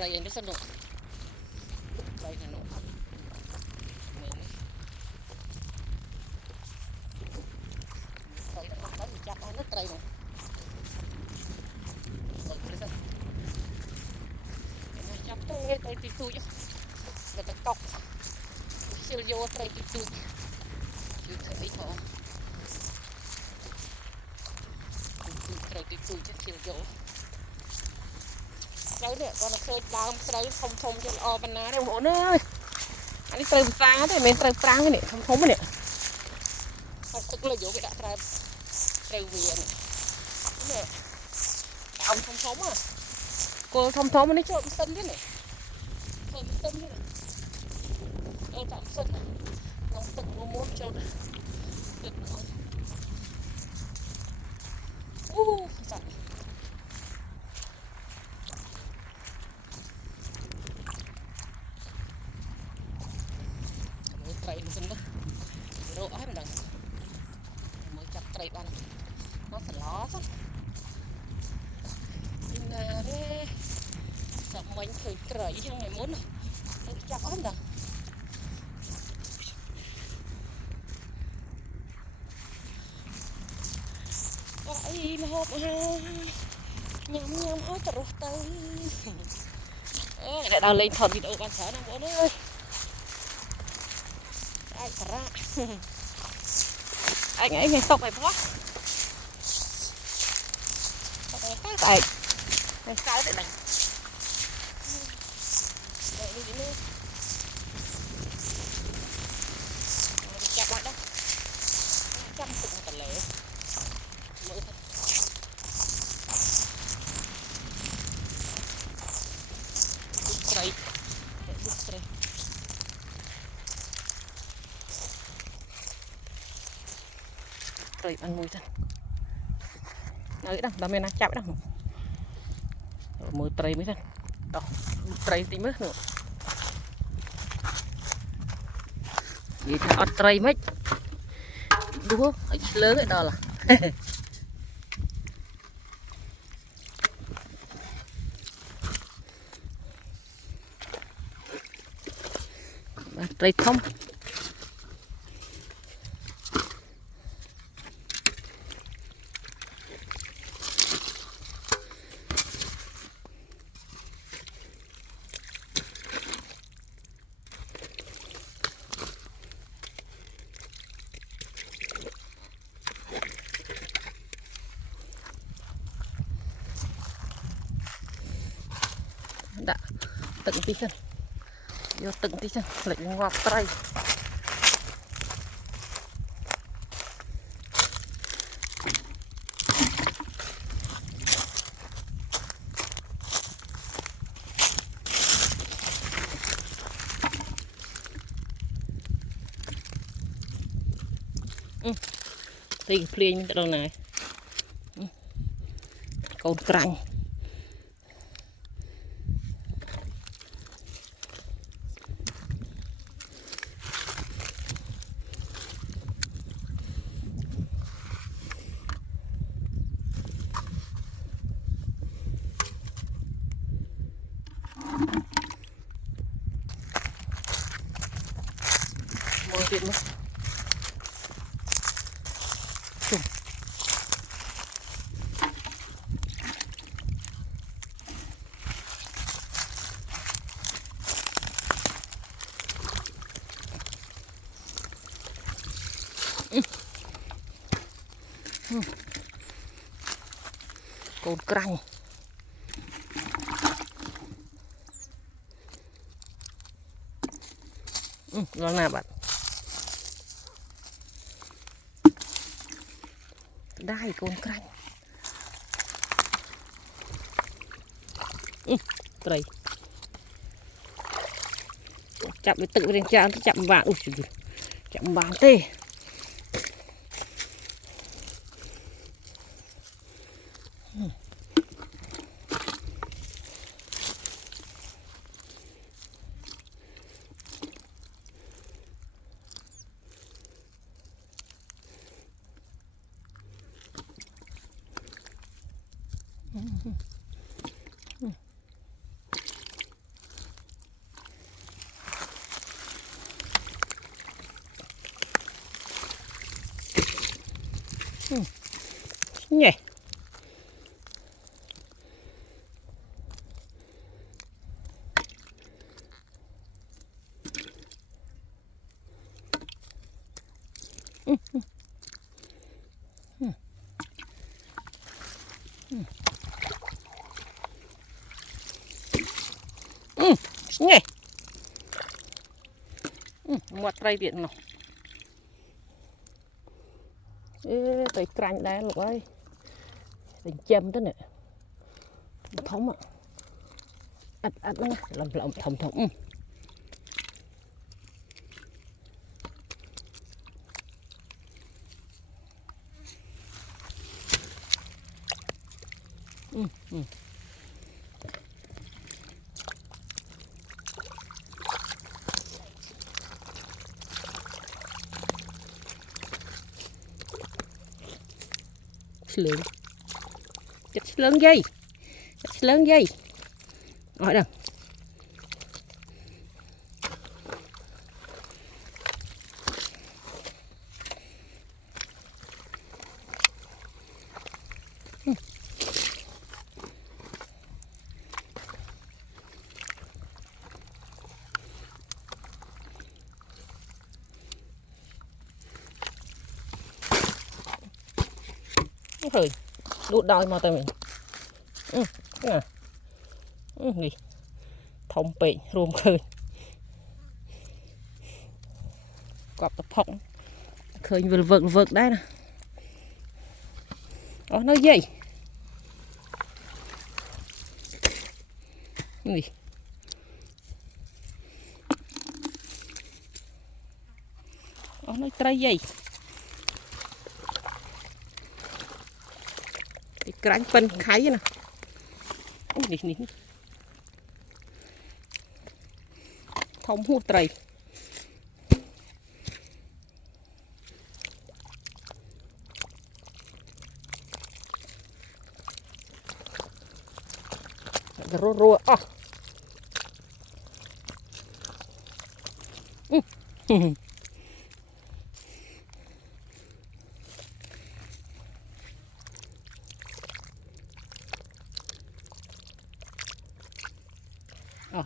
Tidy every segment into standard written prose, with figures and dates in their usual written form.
trời anh biết sao nụ trời là nụ trời nó tới chặt ai nó trời nụ chặt tôi tôi tụi tôi là cái cọc siêu vô trời tụi tôi chưa thấy họ trời tụi tôi chắc siêu vô trời nè con nó khơi đào trời thông thông cho o ban ná đây bộ nữa anh đi trời phá thế mình trời phá cái này thông thông này không tức là vô cái đã trời trời viền nè ông thông thông à cô thông thông nó cho sân thế này sân thế này em chọn sân nó từng mua mốt cho được rồi sẵn mới trời nó sân đó đồ em đằng mới chặt trời ban nó phải ló thôi nè đấy sập mình thử trời trong ngày muốn rồi chặt em đằng vậy mà hộp ha nhắm nhắm áo tao tới để đào lên thon video ban sáng bố ơi ai ra anh ấy nghe sọc này quá sọc này khác tại này cái để đằng để đi nữa chặt lại đó chăm từng tận lệ mới thật trời trời trời ăn mùi thật nơi đó làm này chạm đó mùi trời mới thật đó trời tí mất nữa gì thằng trời mấy đúng không lớn cái đó là trời thông đã từng tí chân vô từng tí chân lại ngọt tay thì phơi cái đâu này con cành mồi chuyện mất con cành nó nào bạn đai con cành trời chậm với tự lên trang chậm vàng chậm vàng tê nhỉ. Nhỉ. Một cây điện nào. Ê, tay canh đây lục ơi. Tình châm thế này. Thống ạ. Ất nó làm thòng. Lớn chặt lớn dây ở đâu hơi lụt đôi mà tay mình gì thông bệnh rùm khơi cọp tập phộng khơi vượt đấy nè nó dây gì nó trái dây cái phân kháy nè nè thông hút trời rùa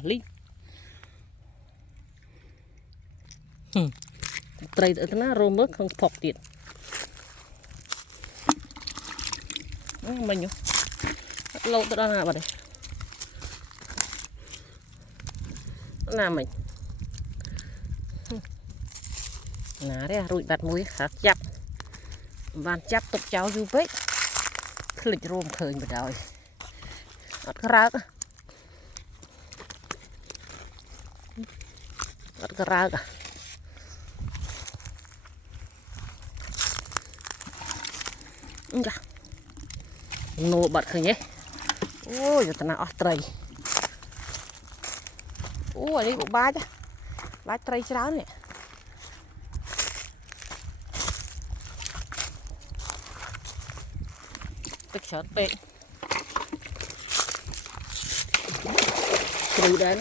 lý trời ở nó rôm nước không phọc tiền mình nhá lâu tới đó nào đây làm mình nà đấy rụi bạt muối khá chắp van chắp tục cháu du bếp lịch rôm khơi một đời ọt cái rác à nô bật khơi nhé ôi giờ tao nào trời ôi đây bộ ba chứ ba trời cháo này bịch sọt bệ từ đến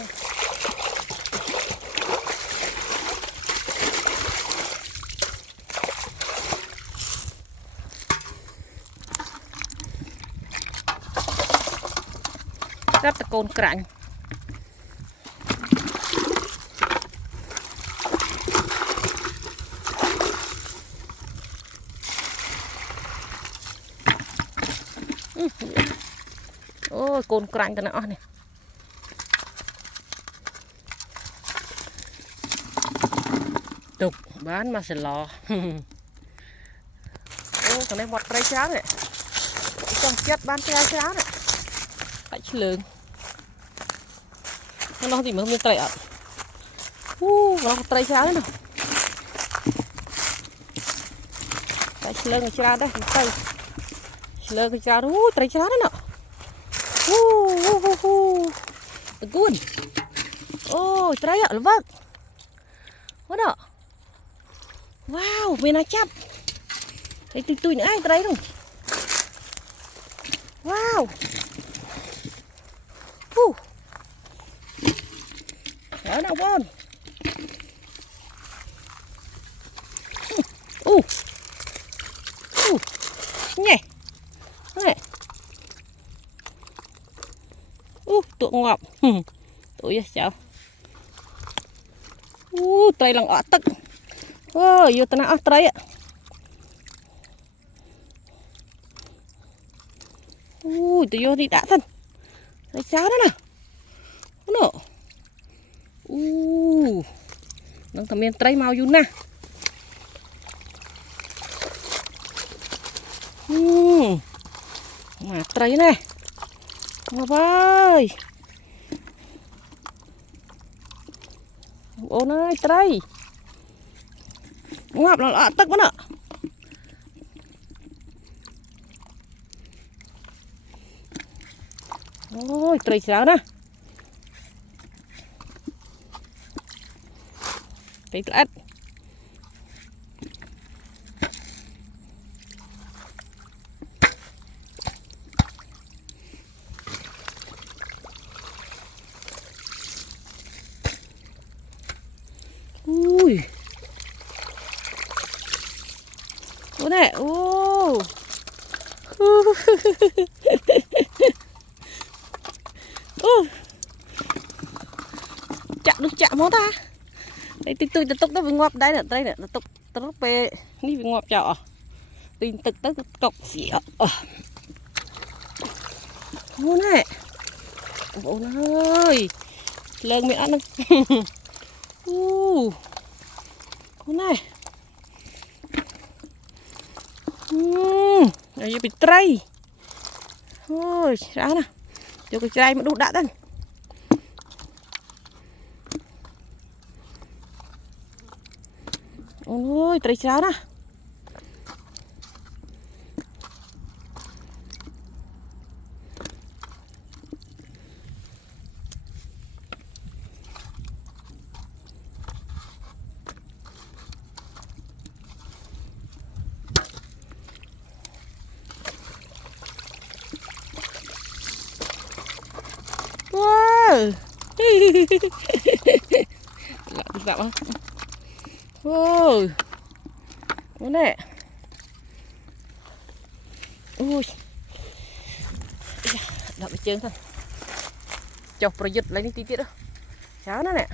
rất là côn cạnh ôi côn cạnh cái nào này tục bán mà sẽ lò ô còn đây một cây cháo này trong chất bán cây cháo này phải lớn nó thì mới tẩy ạ nó tẩy cháo đấy nào phải lớn cái cháo đấy tẩy lớn cái cháo đó tẩy cháo đấy nào cuốn ôi tẩy ạ vâng có đó wow bên này chắp thấy tui nữa ai tẩy không wow ở đâu con tụi ngọc tụi cháu tây lòng ở tức vô tao nó tây ạ tụi vô đi đã thân tây cháu đó nè nó đang thầm miền tây màu yun nè mà tây này ngọc ơi ôn ơi tây ngọc là tất quá nè ôi tây sao nè tây tết ui ủa này chạm được chạm món ta đây tôi tụt đó với ngọc đấy nè tụt tụt về đi với ngọc chảo tin tụt tới cọc xỉa món này bố ơi lần mẹ ăn con này đây bị tray ôi sao nè cho cái tray mà đụng đã thân ôi tray sao nè wow lạ không ôi cái này ui đập cái chân thôi chọc rồi giật lấy đi tí tiết đó cháo nó nè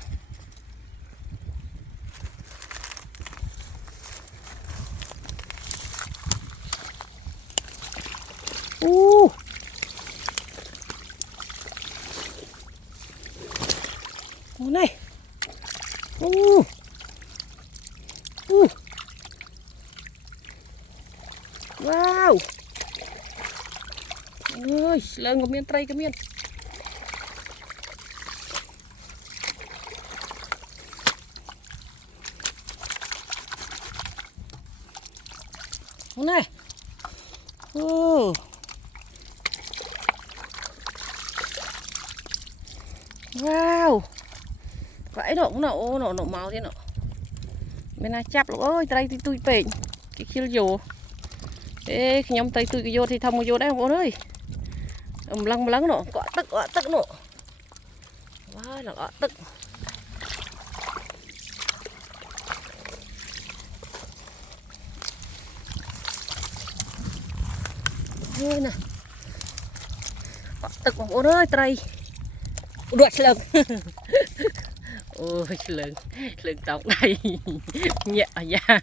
con này wow ơi lần ngọc miên tây cái miên con này wow vậy nó cũng nổ màu thế nọ bên này chắp luôn ơi tây tôi bền cái kia vô ê nhóm tây tôi cái vô thì thông vô đấy bố ơi lăng nọ cọ tức nọ wow là cọ tức ơi nè cọ tức bố ơi tây đuổi lưng ôi lưng tổng này nhẹ nhàng